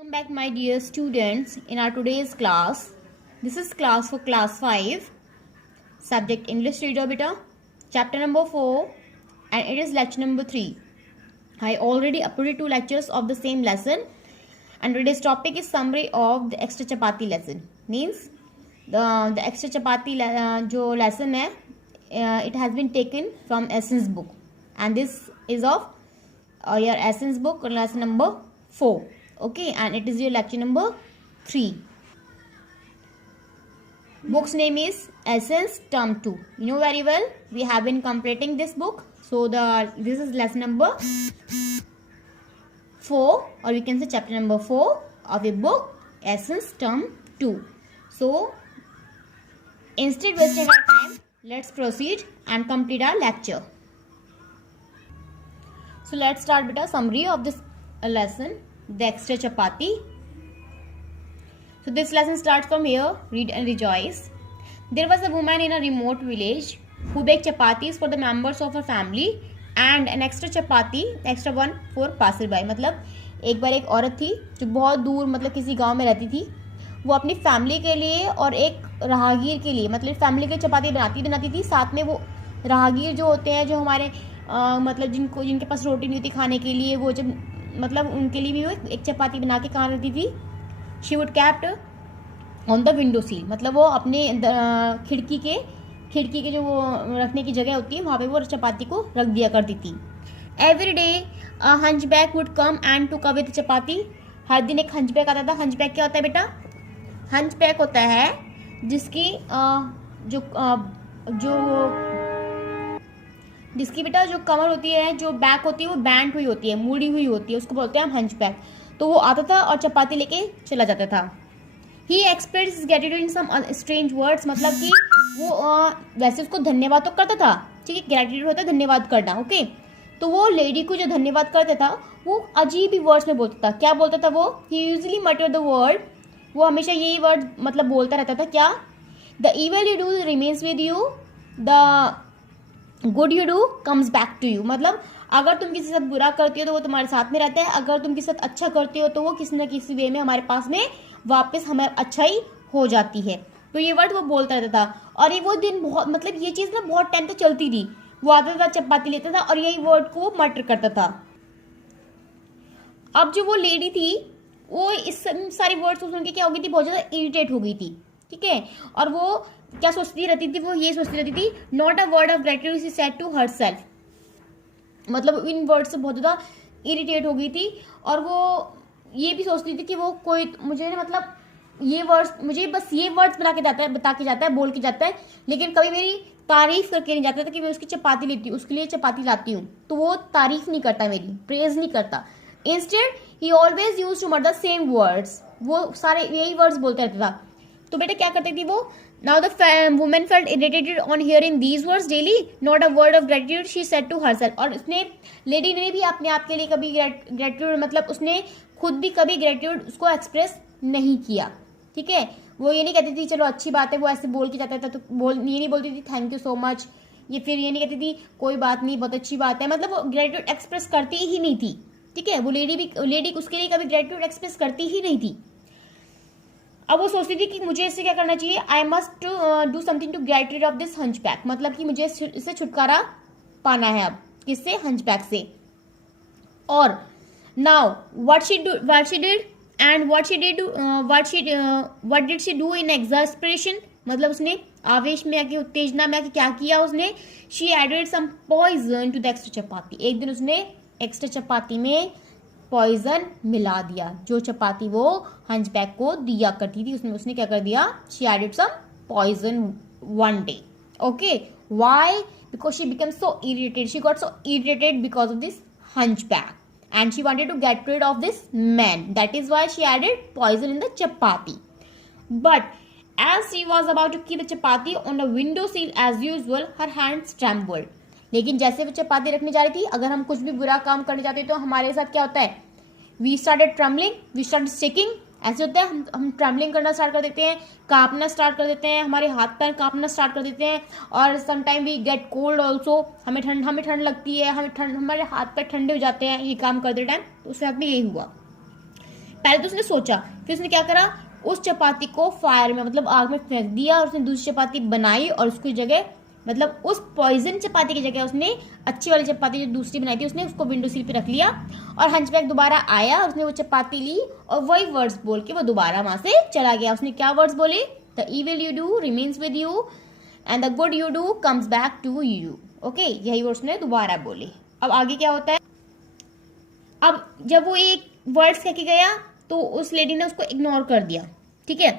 Welcome back, my dear students, in our today's class. This is class for class 5, subject English reader beta, chapter number 4, and it is lecture number 3. I already uploaded 2 lectures of the same lesson, and today's topic is summary of the extra chapati lesson. Means the extra chapati jo lesson hai, it has been taken from Essence book, and this is of your Essence book lesson number 4. Okay, and it is your lecture number 3. Book's name is Essence Term 2. You know very well, we have been completing this book. So this is lesson number 4, or we can say chapter number 4 of the book Essence Term 2. So instead of wasting our time, let's proceed and complete our lecture. So let's start with a summary of this lesson, the extra chapati. So this lesson starts from here. Read and rejoice. There was a woman in a remote village who baked chapatis for the members of her family and an extra one for passerby. मतलब एक बार एक औरत थी जो बहुत दूर मतलब किसी गांव में रहती थी. वो अपनी फैमिली के लिए और एक राहगीर के लिए मतलब फैमिली के चपाती बनाती थी. साथ में वो राहगीर जो होते हैं, जो हमारे मतलब जिनके पास रोटी नहीं होती खाने के लिए, वो जब मतलब उनके लिए भी वो एक चपाती बना के कहाँ रहती थी. She would kept on the window seal, मतलब वो अपने खिड़की के जो वो रखने की जगह होती है वहाँ पे वो चपाती को रख दिया करती थी. Every day hunchback would come and took away the chapati. हर दिन एक हंचबैक आता था. हंचबैक क्या होता है बेटा? हंचबैक होता है जिसकी बेटा जो कमर होती है, जो बैक होती है, वो बैंड हुई होती है, मुड़ी हुई होती है, उसको बोलते हैं हम हंचबैक. तो वो आता था और चपाती लेके चला जाता था. He express gratitude in some strange words, मतलब कि वो वैसे उसको धन्यवाद तो करता था, ठीक है, ग्रेटिट्यूड होता है धन्यवाद करना. ओके, तो वो लेडी को जो धन्यवाद करता था वो अजीब ही वर्ड्स में बोलता था. क्या बोलता था वो? He usually matter the word, वो हमेशा यही वर्ड मतलब बोलता रहता था. क्या? The evil you do remains with you, the good you do comes back to you. मतलब अगर तुम किसी के साथ बुरा करती हो तो वो तुम्हारे साथ में रहता है, अगर तुम किसी के साथ अच्छा करती हो तो वो किसी न किसी वे में हमारे पास में वापस हमें अच्छा ही हो जाती है. तो ये वर्ड वो बोलता रहता था. और ये वो दिन बहुत मतलब ये चीज़ ना बहुत टाइम तक चलती थी. वो आता था, चपाती लेता था और यही वर्ड को वो मटर करता था. अब जो वो लेडी थी वो इस सारी वर्ड्स को सुन के क्या हो गई थी? बहुत ज़्यादा इरिटेट हो गई थी, ठीक है. और वो क्या सोचती रहती थी? वो ये सोचती रहती थी, not a word of gratitude she said to herself. मतलब इन वर्ड से बहुत ज़्यादा इरिटेट हो गई थी. और वो ये भी सोचती थी कि वो कोई मुझे मतलब ये वर्ड्स मुझे बस ये वर्ड्स बता के जाता है, बोल के जाता है, लेकिन कभी मेरी तारीफ करके नहीं जाता था कि मैं उसकी चपाती लेती हूँ, उसके लिए चपाती लाती हूँ. तो वो तारीफ नहीं करता, मेरी प्रेज नहीं करता. Instead he always use to mutter the same words, वो सारे यही वर्ड्स बोलते रहता था. तो बेटा क्या करती थी वो? Now the woman felt irritated on hearing these words daily. Not a word of gratitude she said to herself. और उसने लेडी ने भी अपने आप के लिए कभी ग्रेटिट्यूड मतलब उसने खुद भी कभी ग्रेटिट्यूड उसको एक्सप्रेस नहीं किया, ठीक है. वो ये नहीं कहती थी चलो अच्छी बात है, वो ऐसे बोल के जाता था तो ये नहीं बोलती थी थैंक यू सो मच, ये फिर ये नहीं कहती थी कोई बात नहीं बहुत अच्छी बात है. मतलब वो ग्रेटिट्यूड एक्सप्रेस करती ही नहीं थी, ठीक है. वो लेडी उसके लिए कभी ग्रेटिट्यूड एक्सप्रेस करती ही नहीं थी. अब वो सोचती थी कि मुझे इससे क्या करना चाहिए, I must do something to get rid of this hunchback, मतलब कि मुझे इससे छुटकारा पाना है. अब किससे? हंचबैक से. और now what did she do in exasperation, मतलब उसने आवेश में आके, उत्तेजना में आके क्या किया उसने? She added some poison to the extra chapati. एक दिन उसने एक्स्ट्रा चपाती में पॉइजन मिला दिया. जो चपाती वो हंचबैक को दिया करती थी उसने क्या कर दिया? She added some poison one day. Okay, why? Because she become so irritated, she got so irritated because of this hunchback and she wanted to get rid of this man. That is why she added poison in the chapati. But as she was about to keep the chapati on the window sill as usual, her hands trembled. लेकिन जैसे वो चपाती रखने जा रही थी, अगर हम कुछ भी बुरा काम करने जाते हैं तो हमारे साथ क्या होता है? We started trembling, we started shaking. ऐसे होता है, हम ट्रेम्बलिंग करना स्टार्ट कर देते हैं, कांपना स्टार्ट कर देते हैं, हमारे हाथ पैर कांपना स्टार्ट कर देते हैं. और sometime we get cold also, हमें ठंड लगती है, हमारे हाथ पैर ठंडे हो जाते हैं ये काम करते टाइम. तो उसके साथ में यही हुआ. पहले तो उसने सोचा, फिर उसने क्या करा, उस चपाती को फायर में मतलब आग में फेंक दिया, और उसने दूसरी चपाती बनाई और उसकी जगह मतलब उस पॉइजन चपाती की जगह उसने अच्छी वाली चपाती जो दूसरी बनाई थी उसने उसको विंडो सील पे रख लिया। और हंचबैक दोबारा आया और उसने वो चपाती ली और वही वर्ड्स बोल के वो दोबारा वहां से चला गया। उसने क्या वर्ड्स बोले, the evil you do remains with you and the good you do comes back to you. Okay, यही वर्ड्स ने दोबारा बोले। अब आगे क्या होता है, अब जब वो एक वर्ड्स कह के गया तो उस लेडी ने उसको इग्नोर कर दिया। ठीक है,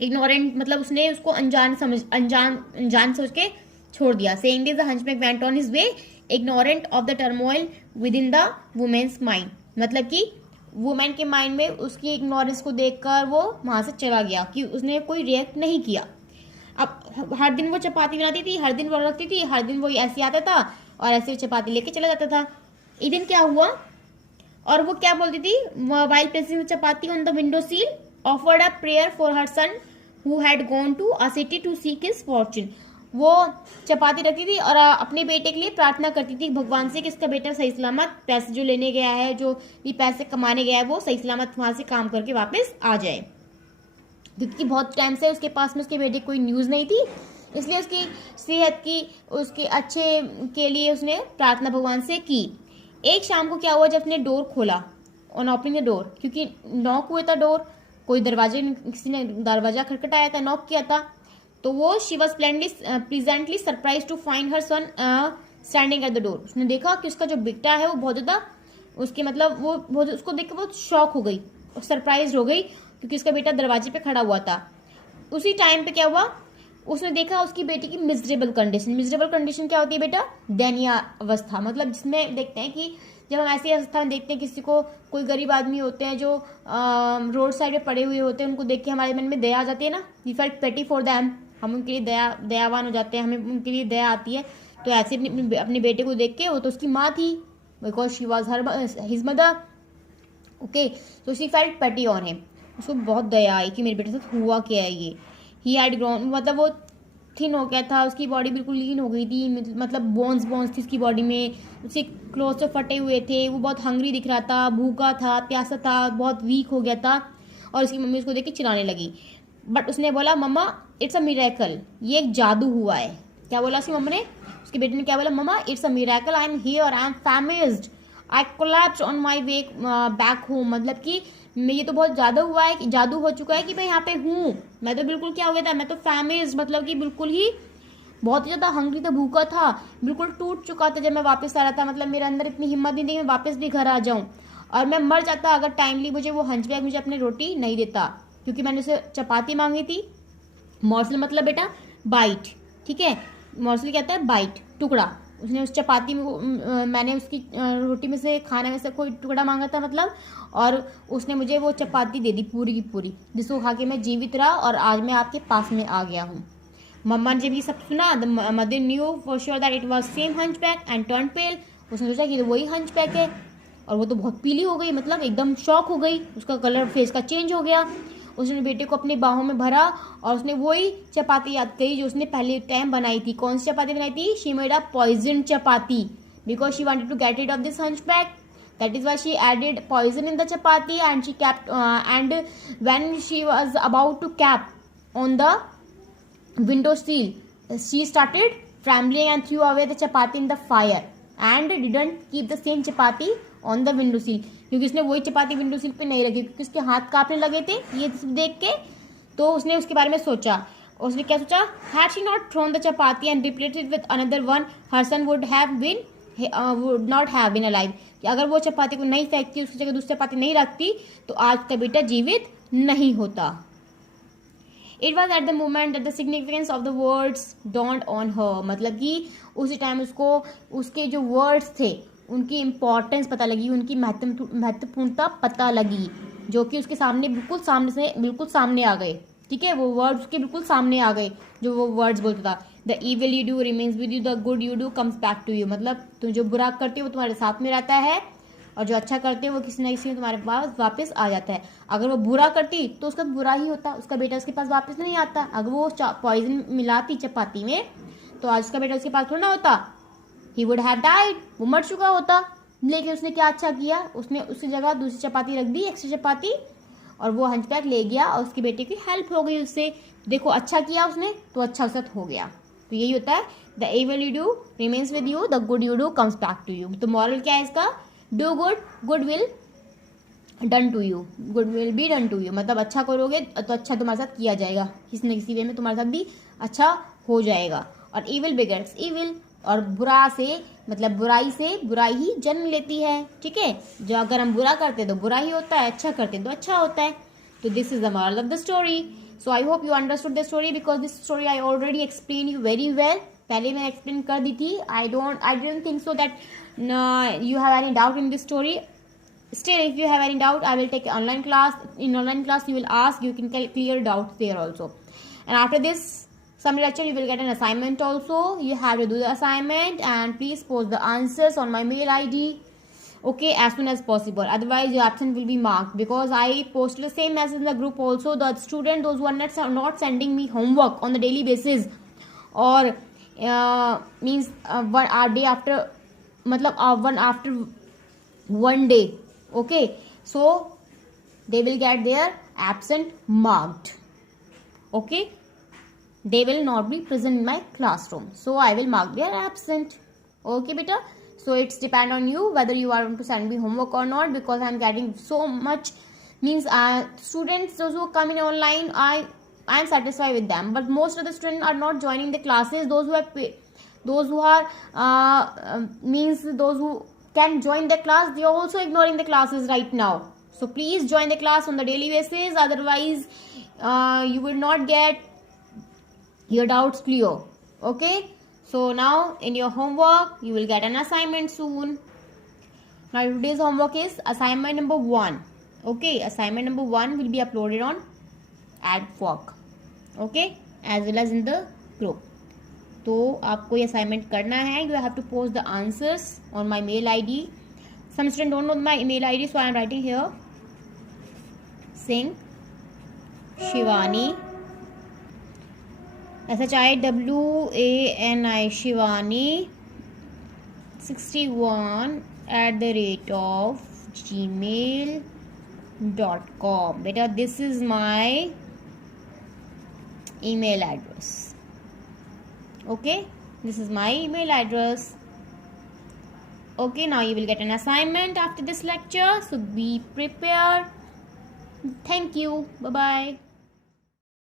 इग्नोरेंट मतलब उसने उसको अनजान सोच के छोड़ दिया। Saying this the hunchback went on his way ignorant of the turmoil within the women's mind, मतलब कि वुमेन के माइंड में उसकी इग्नोरेंस को देखकर वो वहां से चला गया कि उसने कोई रिएक्ट नहीं किया। अब हर दिन वो चपाती बनाती थी, हर दिन वो रखती थी, हर दिन वो ऐसे आता था और ऐसे चपाती लेके चला जाता था। एक दिन क्या हुआ, और वो क्या बोलती थी, while placing the chapati on the window sill offered a prayer for her son who had gone to a city to seek his fortune. वो चपाती रखती थी और अपने बेटे के लिए प्रार्थना करती थी भगवान से कि इसका बेटा सही सलामत पैसे जो लेने गया है, जो भी पैसे कमाने गया है, वो सही सलामत वहां से काम करके वापस आ जाए। क्योंकि बहुत टाइम से उसके पास में उसके बेटे कोई न्यूज़ नहीं थी, इसलिए उसकी सेहत की उसके अच्छे के लिए उसने प्रार्थना भगवान से की। एक शाम को क्या हुआ, जब उसने डोर खोला, ऑन ओपनिंग द डोर, क्योंकि नॉक हुआ था डोर, कोई दरवाजे किसी ने दरवाजा खटखटाया था, नॉक किया था, तो वो she was pleasantly surprise to find her son standing at the door. उसने देखा कि उसका जो बेटा है वो बहुत ज्यादा उसके मतलब वो बहुत उसको देख के बहुत शॉक हो गई और सरप्राइज हो गई क्योंकि उसका बेटा दरवाजे पे खड़ा हुआ था। उसी टाइम पे क्या हुआ, उसने देखा उसकी बेटी की मिजरेबल कंडीशन। मिजरेबल कंडीशन क्या होती है बेटा, दयनीय अवस्था, मतलब जिसमें देखते हैं कि जब हम ऐसी अवस्था में देखते हैं किसी को, कोई गरीब आदमी होते हैं जो रोड साइड पे पड़े हुए होते हैं, उनको देख के हमारे मन में दया आ जाती है ना, वी फेल्ट पेटी फॉर देम, हम उनके लिए दयावान हो जाते हैं, हमें उनके लिए दया आती है। तो ऐसे अपने बेटे को देख के, वो तो उसकी माँ थी, because she was his mother. Okay, तो शी फेल्ट पेटी ऑन हिम, उसको बहुत दया आई कि मेरे बेटे साथ हुआ क्या है ये। ही हैड ग्रोन, मतलब वो थिन हो गया था, उसकी बॉडी बिल्कुल लीन हो गई थी, मतलब बोन्स थी उसकी बॉडी में, उसके क्लोथ तो फटे हुए थे, वो बहुत हंग्री दिख रहा था, भूखा था, प्यासा था, बहुत वीक हो गया था। और उसकी मम्मी उसको देख के चिल्लाने लगी, बट उसने बोला मम्मा इट्स अ मिरेकल, ये एक जादू हुआ है। क्या बोला उसकी मम्मा ने, उसके बेटे ने क्या बोला, mamma it's a miracle, I am here, I am famished, I collapsed on my way back home, मतलब कि ये तो बहुत ज्यादा हुआ है कि जादू हो चुका है कि मैं यहाँ पे हूँ, मैं तो बिल्कुल क्या हो गया था, मैं तो फैमिज्ड मतलब कि बिल्कुल ही बहुत ही ज्यादा हंग्री था, भूखा था, बिल्कुल टूट चुका था जब मैं वापस आ रहा था, मतलब मेरे अंदर इतनी हिम्मत नहीं थी कि मैं वापस भी घर आ जाऊं, और मैं मर जाता अगर टाइमली मुझे वो हंचबैक मुझे अपनी रोटी नहीं देता, क्योंकि मैंने उसे चपाती मांगी थी। मॉर्सल मतलब बेटा बाइट, ठीक है, मॉर्सल क्या होता है, बाइट, टुकड़ा। उसने उस चपाती में मैंने उसकी रोटी में से खाने में से कोई टुकड़ा मांगा था मतलब, और उसने मुझे वो चपाती दे दी पूरी की पूरी, जिसको खा के मैं जीवित रहा और आज मैं आपके पास में आ गया हूँ। मम्मा ने जब ये सब सुना, the mother knew for sure that it was same hunchback and turn pale. उसने सोचा कि वही हंचबैक है, और वो तो बहुत पीली हो गई, मतलब एकदम शॉक हो गई, उसका कलर फेस का चेंज हो गया। उसने बेटे को अपनी बाहों में भरा और उसने वही चपाती याद करी जो उसने पहले टाइम बनाई थी। कौन सी चपाती बनाई थी, she made a poison chapati because she wanted to get rid of this hunchback, that is why she added poison in the chapati and she kept and when she was about to cap on the window sill she started trembling and threw away the chapati in the fire and didn't keep the same chapati on the window sill, क्योंकि उसने वही चपाती window sill पे नहीं रखी क्योंकि उसके हाथ कांपने लगे थे ये देख के। तो उसने उसके बारे में सोचा, उसने क्या सोचा, had she not thrown the chapati and replaced it with another one her son would not have been alive, कि अगर वो चपाती को नहीं फेंकती, उसकी जगह दूसरी चपाती नहीं रखती तो आज का बेटा जीवित नहीं होता। It was at the moment that the significance of the words dawned on her, मतलब कि उसी टाइम उसको उसके जो वर्ड्स थे उनकी इम्पोर्टेंस पता लगी, उनकी महत्वपूर्णता पता लगी, जो कि उसके सामने बिल्कुल सामने आ गए। ठीक है, वो वर्ड्स उसके बिल्कुल सामने आ गए जो वो वर्ड्स बोलता था, the evil you do remains with you, the good you do comes back to you, मतलब तुम जो बुरा करते हो वो तुम्हारे साथ में रहता है और जो अच्छा करते हो वो किसी न किसी में तुम्हारे पास वापस आ जाता है। अगर वो बुरा करती तो उसका बुरा ही होता, उसका बेटा उसके पास वापस नहीं आता। अगर वो पॉइजन मिलाती चपाती में तो आज उसका बेटा उसके पास थोड़ा ना होता, ही वुड हैव डाइड, वो मर चुका होता। लेकिन उसने क्या अच्छा किया, उसने उसकी जगह दूसरी चपाती रख दी, एक्स्ट्रा चपाती, और वो हंचबैक ले गया और उसकी बेटे की हेल्प हो गई उससे। देखो अच्छा किया उसने तो अच्छा उसका हो गया। तो यही होता है, the evil you do remains with you, the good you do comes back to you. तो मॉरल क्या है इसका, do good, good will done to you, good will be done to you, मतलब अच्छा करोगे तो अच्छा तुम्हारे साथ किया जाएगा, किसी न किसी वे में तुम्हारे साथ भी अच्छा हो जाएगा। और इविल बिगेट्स इविल, और बुरा से मतलब बुराई से बुराई ही जन्म लेती है, ठीक है। जो अगर हम बुरा करते तो बुरा ही होता है, अच्छा करते तो अच्छा होता है। तो this is the moral of the story. So I hope you understood the story, because this story I already explain you very well, पहले मैं एक्सप्लेन कर दी थी। I don't think so that you have any doubt in this story. Still, if you have any doubt, I will take online class. In online class, you will ask, you can clear doubts there also. And after this summary lecture, you will get an assignment also. You have to do the assignment and please post the answers on my mail ID, okay, as soon as possible. Otherwise, your absence will be marked, because I posted the same message in the group also. The student, those who are not sending me homework on the daily basis, or means one a day after, matlab one after one day, okay, so they will get their absent marked, okay, they will not be present in my classroom, so I will mark their absent, okay beta. So it's depend on you whether you are going to send me homework or not, because I am getting so much, means students those who come in online, I am satisfied with them, but most of the students are not joining the classes. Those who are those who are means those who can join the class, they are also ignoring the classes right now. So please join the class on the daily basis, otherwise you will not get your doubts clear, okay. So now in your homework you will get an assignment soon. Now today's homework is assignment number 1, okay. Assignment number 1 will be uploaded on AdWork, okay, as well as in the group. तो आपको ये assignment करना है, you have to post the answers on my mail I D. Some student don't know my email ID, so I am writing here Singh Shivani, SHIWANI Shivani 61@gmail.com. Beta, this is my email address, okay, this is my email address, okay. Now you will get an assignment after this lecture, so be prepared. Thank you, bye bye.